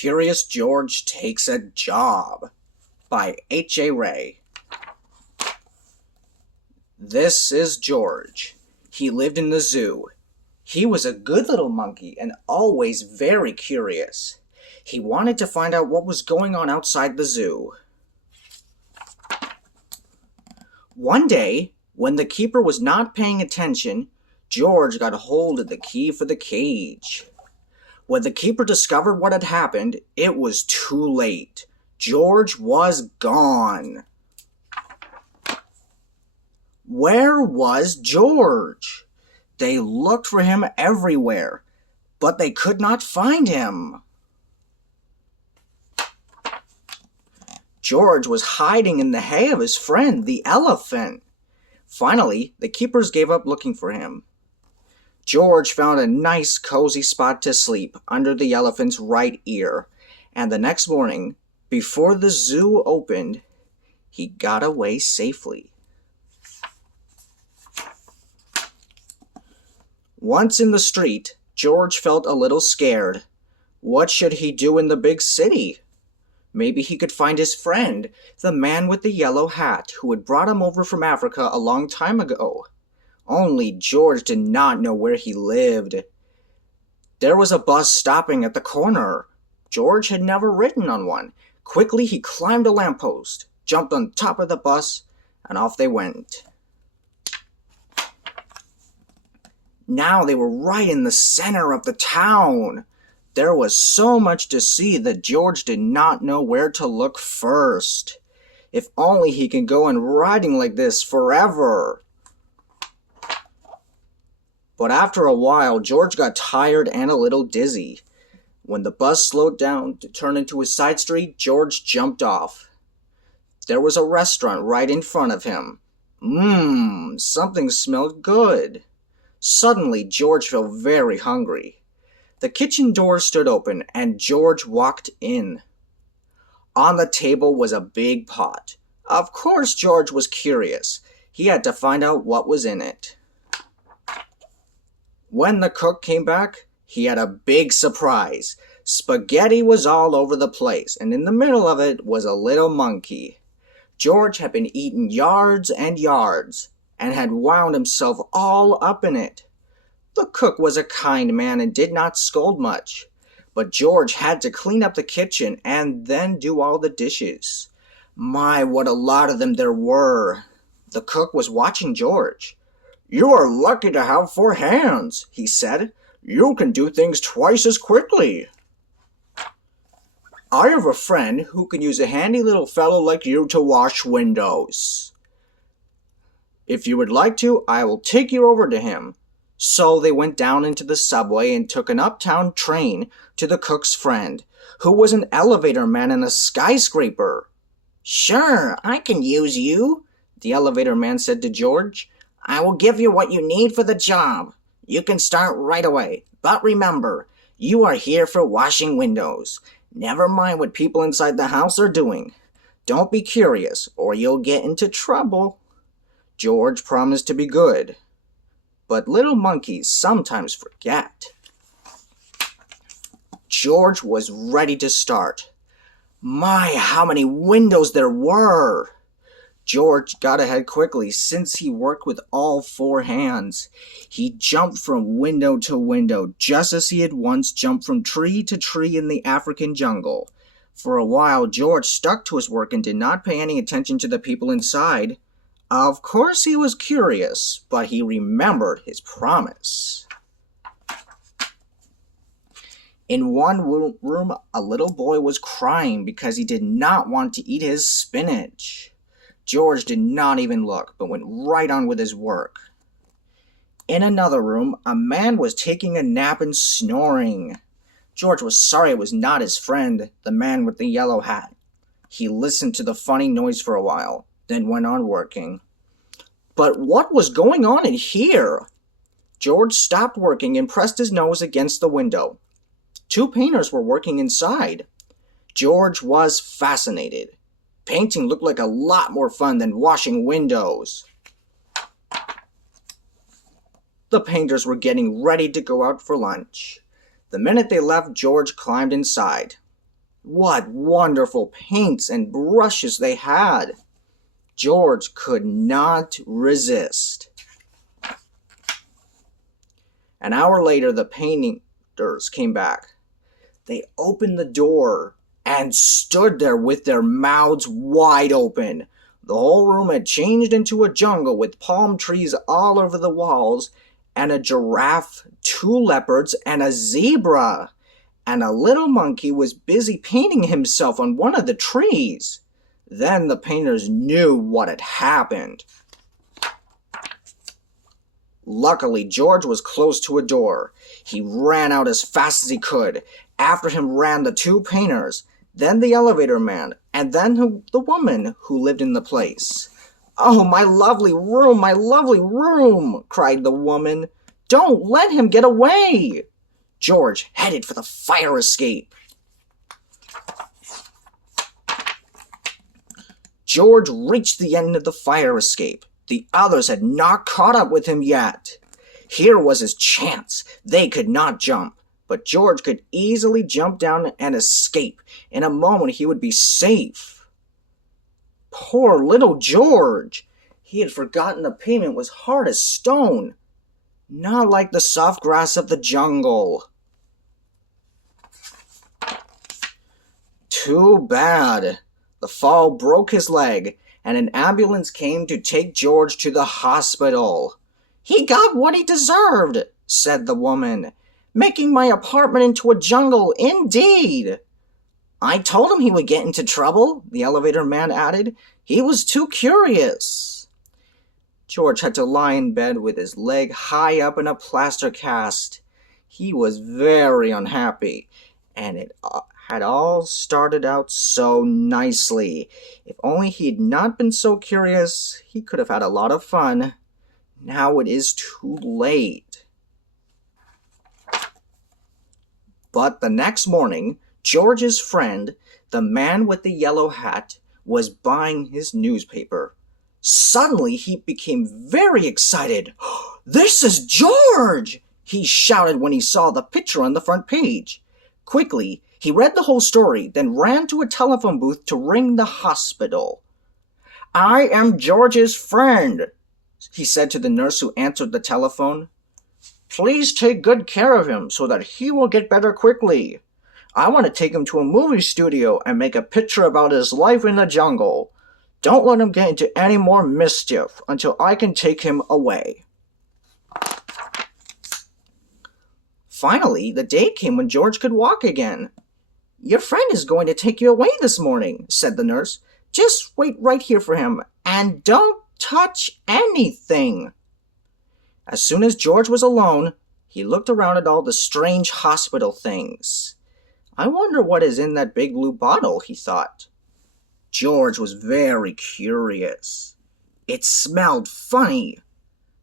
Curious George Takes a Job by H.A. Ray. This is George. He lived in the zoo. He was a good little monkey and always very curious. He wanted to find out what was going on outside the zoo. One day, when the keeper was not paying attention, George got hold of the key for the cage. When the keeper discovered what had happened, it was too late. George was gone. Where was George? They looked for him everywhere, but they could not find him. George was hiding in the hay of his friend, the elephant. Finally, the keepers gave up looking for him. George found a nice, cozy spot to sleep under the elephant's right ear, and the next morning, before the zoo opened, he got away safely. Once in the street, George felt a little scared. What should he do in the big city? Maybe he could find his friend, the man with the yellow hat, who had brought him over from Africa a long time ago. Only George did not know where he lived. There was a bus stopping at the corner. George had never ridden on one. Quickly he climbed a lamppost, jumped on top of the bus, and off they went. Now they were right in the center of the town. There was so much to see that George did not know where to look first. If only he could go on riding like this forever. But after a while, George got tired and a little dizzy. When the bus slowed down to turn into a side street, George jumped off. There was a restaurant right in front of him. Something smelled good. Suddenly, George felt very hungry. The kitchen door stood open, and George walked in. On the table was a big pot. Of course, George was curious. He had to find out what was in it. When the cook came back, he had a big surprise. Spaghetti was all over the place, and in the middle of it was a little monkey. George had been eating yards and yards, and had wound himself all up in it. The cook was a kind man and did not scold much, but George had to clean up the kitchen and then do all the dishes. My, what a lot of them there were! The cook was watching George. "You are lucky to have 4 hands," he said. "You can do things twice as quickly." "I have a friend who can use a handy little fellow like you to wash windows. If you would like to, I will take you over to him." So they went down into the subway and took an uptown train to the cook's friend, who was an elevator man in a skyscraper. "Sure, I can use you," the elevator man said to George. "I will give you what you need for the job. You can start right away. But remember, you are here for washing windows. Never mind what people inside the house are doing. Don't be curious, or you'll get into trouble." George promised to be good. But little monkeys sometimes forget. George was ready to start. My, how many windows there were! George got ahead quickly since he worked with all 4 hands. He jumped from window to window, just as he had once jumped from tree to tree in the African jungle. For a while, George stuck to his work and did not pay any attention to the people inside. Of course he was curious, but he remembered his promise. In one room, a little boy was crying because he did not want to eat his spinach. George did not even look, but went right on with his work. In another room, a man was taking a nap and snoring. George was sorry it was not his friend, the man with the yellow hat. He listened to the funny noise for a while, then went on working. But what was going on in here? George stopped working and pressed his nose against the window. 2 painters were working inside. George was fascinated. Painting looked like a lot more fun than washing windows. The painters were getting ready to go out for lunch. The minute they left, George climbed inside. What wonderful paints and brushes they had! George could not resist. An hour later, the painters came back. They opened the door and stood there with their mouths wide open. The whole room had changed into a jungle with palm trees all over the walls, and a giraffe, 2 leopards, and a zebra. And a little monkey was busy painting himself on one of the trees. Then the painters knew what had happened. Luckily, George was close to a door. He ran out as fast as he could. After him ran the 2 painters, then the elevator man, and then the woman who lived in the place. "Oh, my lovely room," cried the woman. "Don't let him get away." George headed for the fire escape. George reached the end of the fire escape. The others had not caught up with him yet. Here was his chance. They could not jump, but George could easily jump down and escape. In a moment he would be safe. Poor little George! He had forgotten the pavement was hard as stone, not like the soft grass of the jungle. Too bad. The fall broke his leg, and an ambulance came to take George to the hospital. "He got what he deserved," said the woman. "Making my apartment into a jungle, indeed." "I told him he would get into trouble," the elevator man added. "He was too curious." George had to lie in bed with his leg high up in a plaster cast. He was very unhappy, and it had all started out so nicely. If only he had not been so curious, he could have had a lot of fun. Now it is too late. But the next morning, George's friend, the man with the yellow hat, was buying his newspaper. Suddenly, he became very excited. "This is George!" he shouted when he saw the picture on the front page. Quickly, he read the whole story, then ran to a telephone booth to ring the hospital. "I am George's friend," he said to the nurse who answered the telephone. "Please take good care of him so that he will get better quickly. I want to take him to a movie studio and make a picture about his life in the jungle. Don't let him get into any more mischief until I can take him away." Finally, the day came when George could walk again. "Your friend is going to take you away this morning," said the nurse. "Just wait right here for him, and don't touch anything." As soon as George was alone, he looked around at all the strange hospital things. "I wonder what is in that big blue bottle," he thought. George was very curious. It smelled funny.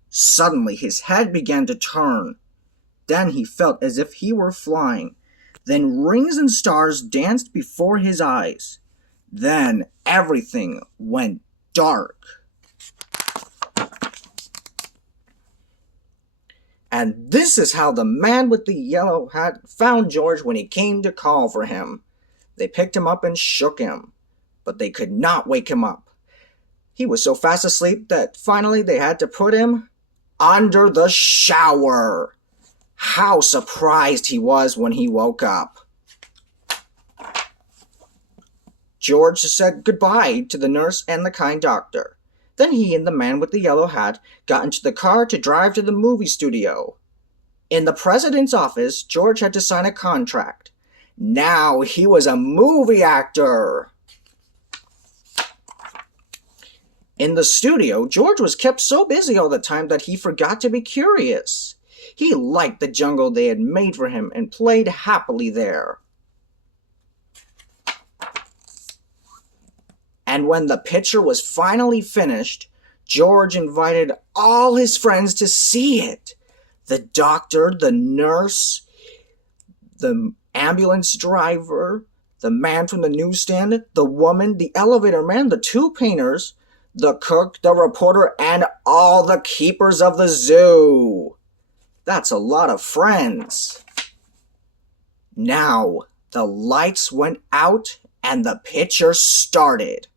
Suddenly his head began to turn. Then he felt as if he were flying. Then rings and stars danced before his eyes. Then everything went dark. And this is how the man with the yellow hat found George when he came to call for him. They picked him up and shook him, but they could not wake him up. He was so fast asleep that finally they had to put him under the shower. How surprised he was when he woke up. George said goodbye to the nurse and the kind doctor. Then he and the man with the yellow hat got into the car to drive to the movie studio. In the president's office, George had to sign a contract. Now he was a movie actor. In the studio, George was kept so busy all the time that he forgot to be curious. He liked the jungle they had made for him and played happily there. And when the picture was finally finished, George invited all his friends to see it. The doctor, the nurse, the ambulance driver, the man from the newsstand, the woman, the elevator man, the 2 painters, the cook, the reporter, and all the keepers of the zoo. That's a lot of friends. Now, The lights went out and the picture started.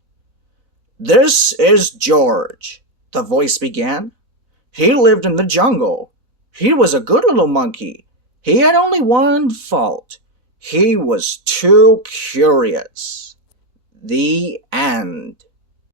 "This is George," the voice began. "He lived in the jungle. He was a good little monkey. He had only one fault. He was too curious." The end.